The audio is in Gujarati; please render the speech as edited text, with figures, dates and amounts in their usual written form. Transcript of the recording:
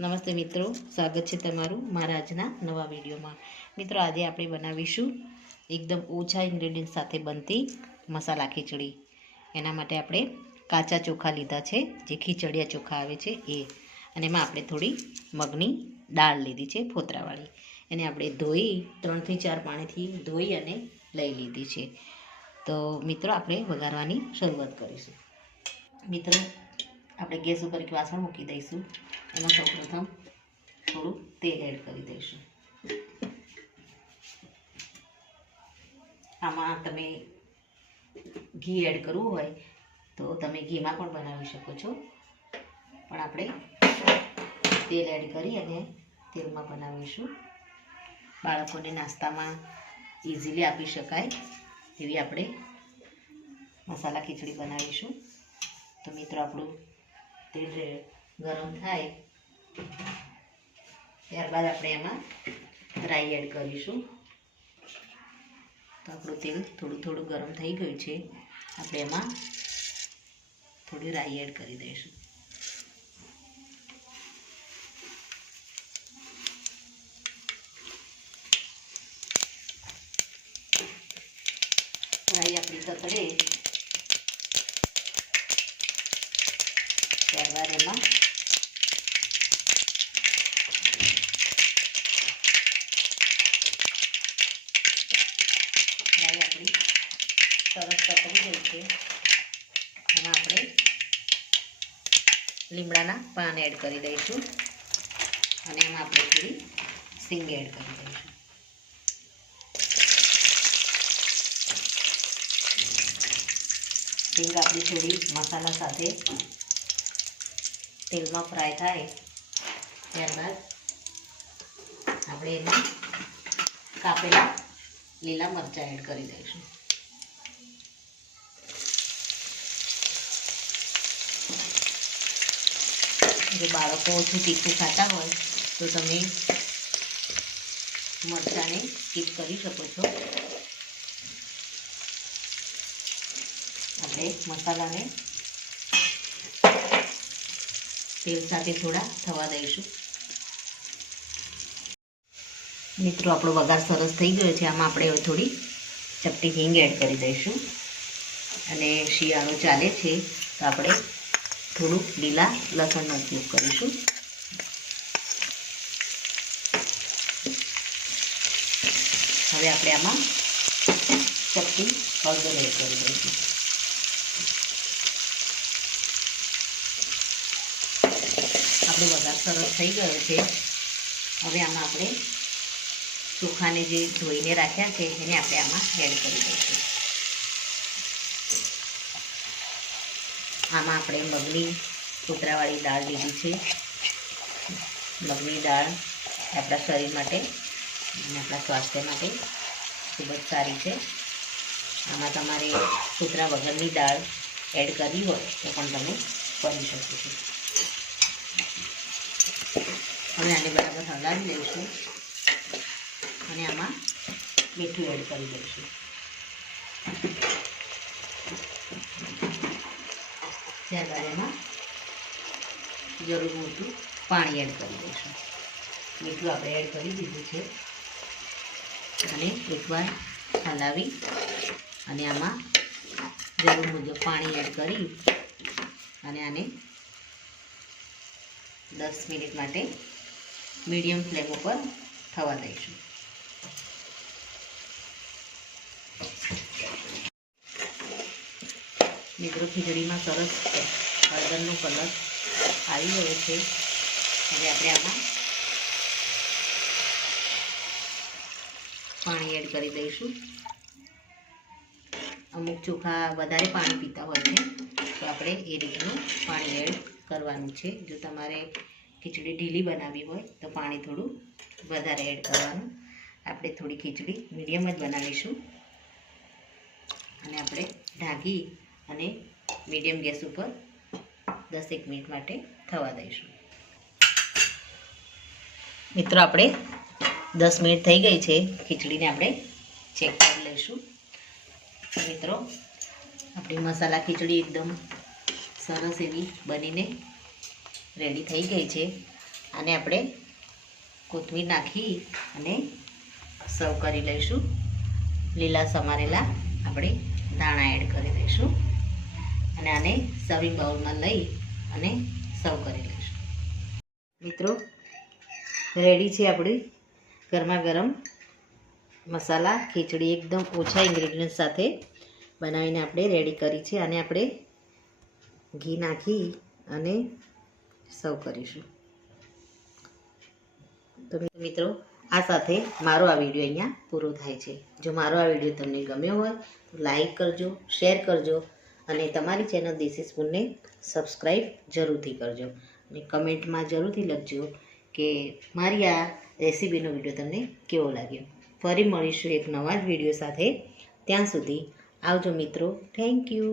નમસ્તે મિત્રો, સ્વાગત છે તમારું મારા આજના નવા વિડીયોમાં। મિત્રો, આજે આપણે બનાવીશું એકદમ ઓછા ઇન્ગ્રેડિયન્ટ સાથે બનતી મસાલા ખીચડી। એના માટે આપણે કાચા ચોખા લીધા છે, જે ખીચડિયા ચોખા આવે છે એ, અને એમાં આપણે થોડી મગની દાળ લીધી છે ફોતરાવાળી। એને આપણે ધોઈ 3 થી 4 પાણીથી ધોઈ અને લઈ લીધી છે। તો મિત્રો, આપણે વઘારવાની શરૂઆત કરીશું। મિત્રો, આપણે ગેસ ઉપર એક વાસણ મૂકી દઈશું। એમાં સૌપ્રથમ થોડું તેલ એડ કરી દઈશું। આમાં તમે ઘી એડ કરવું હોય તો તમે ઘીમાં પણ બનાવી શકો છો, પણ આપણે તેલ એડ કરી અને તેલમાં બનાવીશું। બાળકોને નાસ્તામાં ઇઝીલી આપી શકાય એવી આપણે મસાલા ખીચડી બનાવીશું। તો મિત્રો, આપણું તેલ ગરમ થાય ત્યારબાદ આપણે એમાં રાઈ એડ કરીશું। તો આપણું તેલ થોડું ગરમ થઈ ગયું છે, આપણે એમાં થોડી રાઈ એડ કરી દઈશું। રાઈ આપણી તતડે ત્યારબાદ એમાં રાઈ આપણી સરસ તતડી ગઈ છે। એમાં આપણે લીમડાના પાન એડ કરી દઈશું અને એમાં આપણે થોડી સિંગ એડ કરી દઈશું। સિંગ આપણી થોડી મસાલા સાથે તેલમાં ફ્રાય થાય ત્યારબાદ આપણે એમાં કાપેલા લીલા મરચાં એડ કરી દઈશું। જો બાળકો ઓછું તીખું ખાતા હોય તો તમે મરચાંને સ્કીપ કરી શકો છો। આપણે મસાલાને તેલ સાથે થોડા થવા દઈશું। મિત્રો, આપણો વઘાર સરસ થઈ ગયો છે। આમાં આપણે હવે થોડી ચપટી હિંગ એડ કરી દઈશું, અને શિયાળો ચાલે છે તો આપણે થોડું લીલા લસણનો ઉપયોગ કરીશું। હવે આપણે આમાં ચપટી હળદર એડ કરી દઈશું। આપણો વઘાર સરસ થઈ ગયો છે। હવે આમાં આપણે ચોખાને જે ધોઈને રાખ્યા છે એને આપણે આમાં એડ કરી દઈશું। આમાં આપણે મગની ફોતરાવાળી દાળ લીધી છે। મગની દાળ આપણા શરીર માટે અને આપણા સ્વાસ્થ્ય માટે ખૂબ જ સારી છે। આમાં તમારે ફોતરા વગરની દાળ એડ કરવી હોય તો પણ તમે કરી શકો છો। હવે આને બરાબર હલાવી લઈશું અને આમાં મીઠું એડ કરી દઈશું। ત્યારબાદ એમાં જરૂર પૂરતું પાણી એડ કરી દઈશું। મીઠું આપણે એડ કરી દીધું છે, અને એકવાર હલાવી અને આમાં જરૂર મુજબ પાણી એડ કરી અને આને 10 મિનિટ માટે મીડિયમ ફ્લેમ ઉપર થવા દઈશું। મિત્રો, ખીચડીમાં સરસ હળદરનો કલર આવી ગયો છે। હવે આપણે આમાં પાણી એડ કરી દઈશું। અમુક ચોખા વધારે પાણી પીતા હોય છે તો આપણે એ રીતનું પાણી એડ કરવાનું છે। જો તમારે ખીચડી ઢીલી બનાવવી હોય તો પાણી થોડું વધારે એડ કરવાનું। આપણે થોડી ખીચડી મીડિયમ જ બનાવીશું, અને આપણે ઢાંકી અને મીડિયમ ગેસ ઉપર 10 મિનિટ માટે થવા દઈશું। મિત્રો, આપણે 10 મિનિટ થઈ ગઈ છે। ખીચડીને આપણે ચેક કરી લઈશું। મિત્રો, આપણી મસાલા ખીચડી એકદમ સરસ એવી બનીને રેડી થઈ ગઈ છે। આને આપણે કોથમીર નાખી અને સર્વ કરી લઈશું. લીલા સમારેલા આપણે દાણા એડ કરી દઈશું અને આને સર્વિંગ બાઉલમાં લઈ અને સર્વ કરી લઈશું. મિત્રો રેડી છે આપણી ગરમા ગરમ મસાલા ખીચડી. એકદમ ઓછા ઇન્ગ્રેડિયન્ટ સાથે બનાવીને આપણે રેડી કરી છે. આને આપણે ઘી નાખી અને સર્વ કરીશું. તો મિત્રો આ સાથે મારો આ વિડીયો અહીંયા પૂરો થાય છે. જો મારો આ વિડીયો તમને ગમ્યો હોય તો લાઈક કરજો, શેર કરજો અને તમારી ચેનલ દેશી સ્પૂનને સબસ્ક્રાઈબ જરૂરથી કરજો અને કમેન્ટમાં જરૂરથી લખજો કે મારી આ રેસીપીનો વિડીયો તમને કેવો લાગ્યો. ફરી મળીશું એક નવા જ વિડીયો સાથે. ત્યાં સુધી આવજો મિત્રો. Thank you.